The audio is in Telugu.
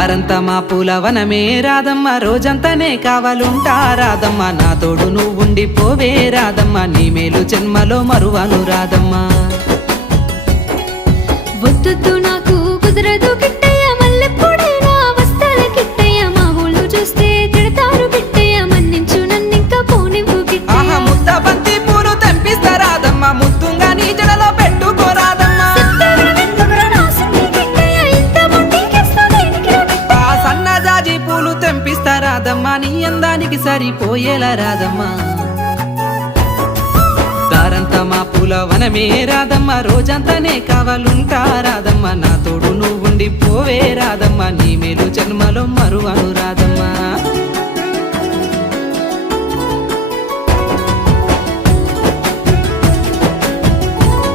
దారంతా మా పూలవనమే రాధమ్మ, రోజంతానే కావాలుంటా రాధమ్మ, నా తోడు నువ్వుండి పోవే రాధమ్మ, నీ మేలు జన్మలో మరువను రాధమ్మ. వద్దు నాకు కుదరదు కిట్టయ్య, మల్లెప్పుడైనా వస్తాల కిట్టయ్య, మా ఊళ్ళు చూస్తే తిడతారు కిట్టయ్య, మన్నించు నన్నింకా పోనివ్వు కిట్టయ్య. ముద్ద బంతి పూలు తెంపిస్తా రాధమ్మ, ముద్దుంగా నీ జడలో పెట్టుకో రాధమ్మ. సన్నజాజి పూలు తెంపిస్తా రాధమ్మ, నీ అందానికి సరిపోయేలా రాధమ్మ. దారంతా మా పూలవనమే రాధమ్మ, రోజంతానే కావాలుంటా రాధమ్మ, నా తోడు నువ్వుండి పోవే రాధమ్మ, నీ మేలు జన్మలో మరువను రాధమ్మ.